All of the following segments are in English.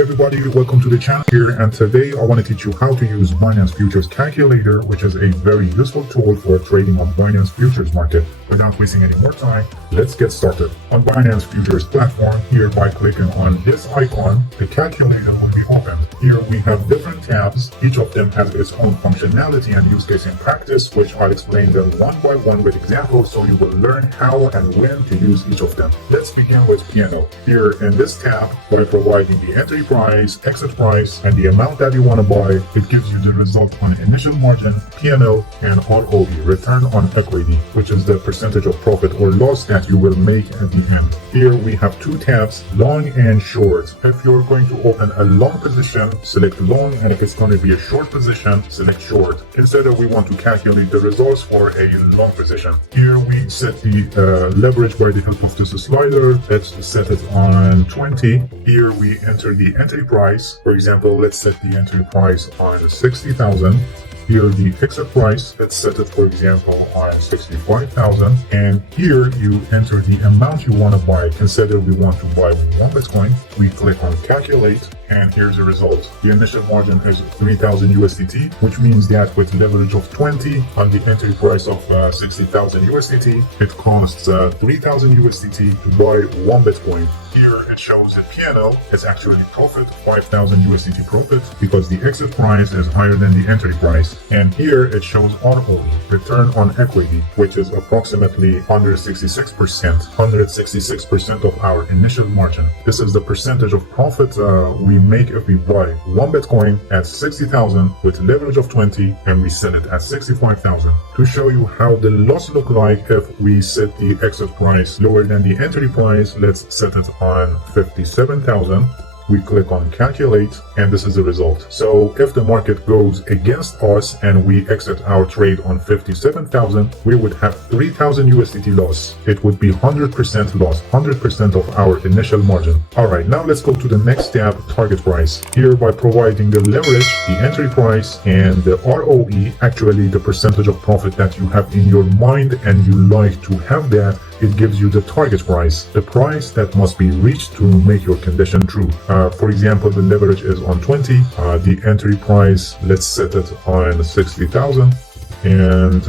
everybody, welcome to the channel here, and today I want to teach you how to use Binance Futures Calculator, which is a very useful tool for trading on Binance Futures market. Without wasting any more time, let's get started. On Binance Futures platform, here by clicking on this icon, the calculator will be opened. Here we have different tabs, each of them has its own functionality and use case in practice, which I'll explain them one by one with examples so you will learn how and when to use each of them. Let's begin with PNL. Here in this tab, by providing the entry price, exit price, and the amount that you want to buy, it gives you the result on initial margin, PNL, and ROE, return on equity, which is the percentage of profit or loss that you will make at the end. Here we have two tabs, long and short. If you're going to open a long position, select long, and if it's going to be a short position, select short. Instead, we want to calculate the results for a long position. Here we set the leverage by the help of this slider. Let's set it on 20. Here we enter the entry price. For example, let's set the entry price on 60,000. Here the exit price, let's set it for example on 65,000, and here you enter the amount you want to buy. Consider we want to buy 1 Bitcoin. We click on calculate, and here's the result. The initial margin is 3,000 USDT, which means that with leverage of 20 on the entry price of 60,000 USDT, it costs 3,000 USDT to buy 1 Bitcoin. Here it shows the PNL, it's actually profit, 5,000 USDT profit, because the exit price is higher than the entry price. And here it shows ROE, return on equity, which is approximately 166% of our initial margin. This is the percentage of profit we make if we buy 1 Bitcoin at 60,000 with leverage of 20 and we sell it at 65,000. To show you how the loss look like if we set the exit price lower than the entry price, let's set it on 57,000. We click on calculate, and this is the result. So if the market goes against us and we exit our trade on 57,000, we would have 3,000 USDT loss. It would be 100% loss, 100% of our initial margin. All right, now let's go to the next tab, target price. Here by providing the leverage, the entry price, and the ROE, actually the percentage of profit that you have in your mind and you like to have that, it gives you the target price, the price that must be reached to make your condition true. For example, the leverage is on 20, the entry price, let's set it on 60,000. And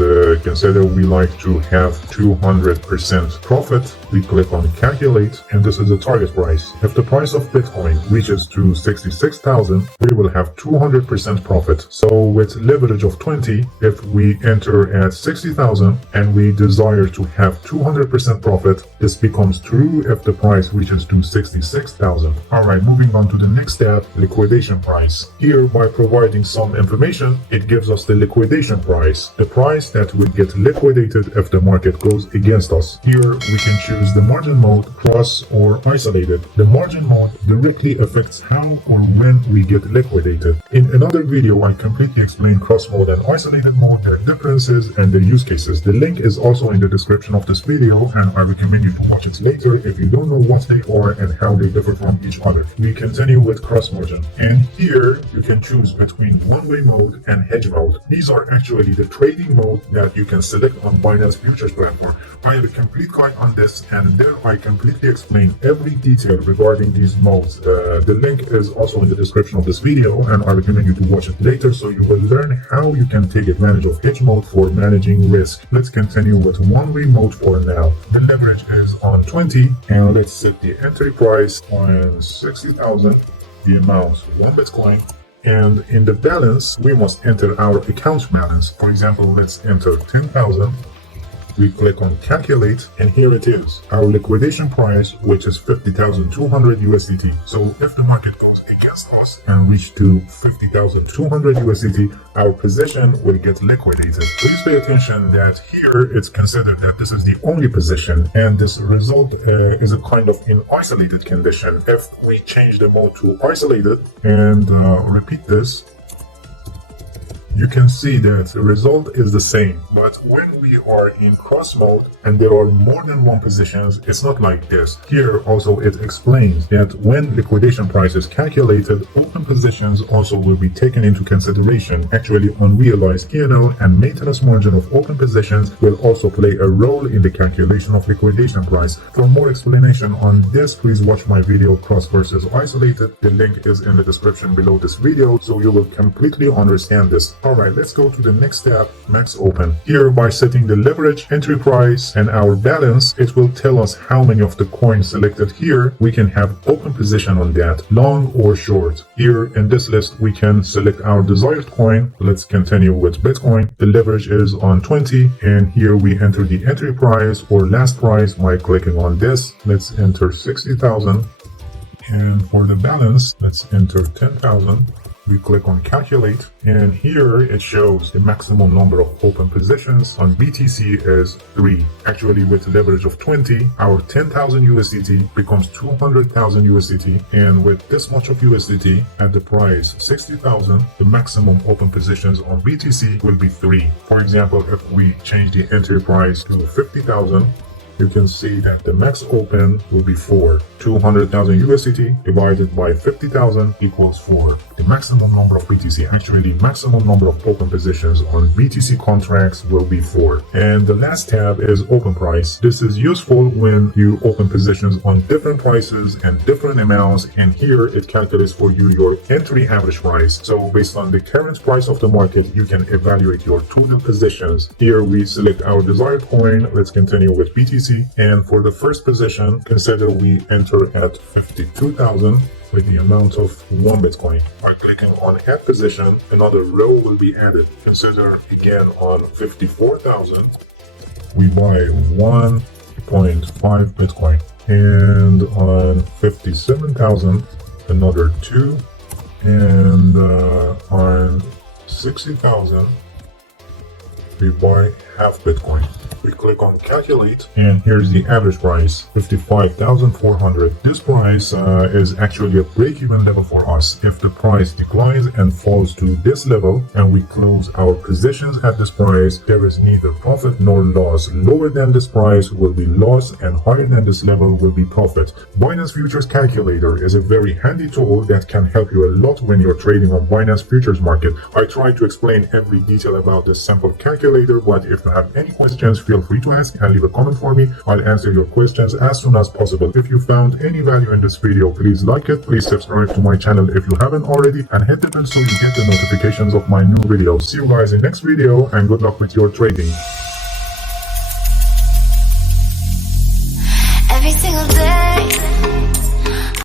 consider we like to have 200% profit. We click on calculate, and this is the target price. If the price of Bitcoin reaches to 66,000, we will have 200% profit. So with leverage of 20, if we enter at 60,000 and we desire to have 200% profit, this becomes true if the price reaches to 66,000. All right, moving on to the next step, liquidation price. Here, by providing some information, it gives us the liquidation price, the price that will get liquidated if the market goes against us. Here we can choose the margin mode, cross or isolated. The margin mode directly affects how or when we get liquidated. In another video, I completely explain cross mode and isolated mode, their differences and their use cases. The link is also in the description of this video, and I recommend you to watch it later if you don't know what they are and how they differ from each other. We continue with cross margin, and here you can choose between one-way mode and hedge mode. These are actually the trading mode that you can select on Binance Futures platform. I have a complete guide on this, and there I completely explain every detail regarding these modes. The link is also in the description of this video, and I recommend you to watch it later so you will learn how you can take advantage of hedge mode for managing risk. Let's continue with one-way mode for now. The leverage is on 20, and let's set the entry price on 60,000, the amount 1 Bitcoin. And in the balance, we must enter our account balance. For example, let's enter 10,000. We click on calculate, and here it is, our liquidation price, which is 50,200 USDT. So if the market goes against us and reach to 50,200 USDT, our position will get liquidated. Please pay attention that here it's considered that this is the only position, and this result is a kind of an isolated condition. If we change the mode to isolated and repeat this, you can see that the result is the same. But when we are in cross mode and there are more than one positions, it's not like this. Here also it explains that when liquidation price is calculated, open positions also will be taken into consideration. Actually, unrealized PNL and maintenance margin of open positions will also play a role in the calculation of liquidation price. For more explanation on this, please watch my video Cross versus Isolated. The link is in the description below this video, so you will completely understand this. Alright, let's go to the next step, max open. Here, by setting the leverage, entry price, and our balance, it will tell us how many of the coins selected here we can have open position on that, long or short. Here in this list, we can select our desired coin. Let's continue with Bitcoin. The leverage is on 20, and here we enter the entry price or last price by clicking on this. Let's enter 60,000. And for the balance, let's enter 10,000. We click on calculate, and here it shows the maximum number of open positions on BTC is 3. Actually, with leverage of 20, our 10,000 USDT becomes 200,000 USDT, and with this much of USDT at the price 60,000, the maximum open positions on BTC will be 3. For example, if we change the entry price to 50,000, you can see that the max open will be 4. 200,000 USDT divided by 50,000 equals 4. The maximum number of BTC, actually the maximum number of open positions on BTC contracts will be 4. And the last tab is open price. This is useful when you open positions on different prices and different amounts, and here it calculates for you your entry average price. So based on the current price of the market, you can evaluate your total positions. Here we select our desired coin. Let's continue with BTC. And for the first position, consider we enter at 52,000 with the amount of 1 Bitcoin. By clicking on add position, another row will be added. Consider again on 54,000, we buy 1.5 Bitcoin. And on 57,000, another 2. And on 60,000, we buy half Bitcoin. We click on calculate, and here's the average price, 55,400. This price is actually a break-even level for us. If the price declines and falls to this level and we close our positions at this price, there is neither profit nor loss. Lower than this price will be loss, and higher than this level will be profit. Binance Futures Calculator is a very handy tool that can help you a lot when you're trading on Binance Futures Market. I try to explain every detail about this simple calculator, but if you have any questions, feel free to ask and leave a comment for me. I'll answer your questions as soon as possible. If you found any value in this video, please like it, please subscribe to my channel if you haven't already, and hit the bell so you get the notifications of my new videos. See you guys in next video, and good luck with your trading.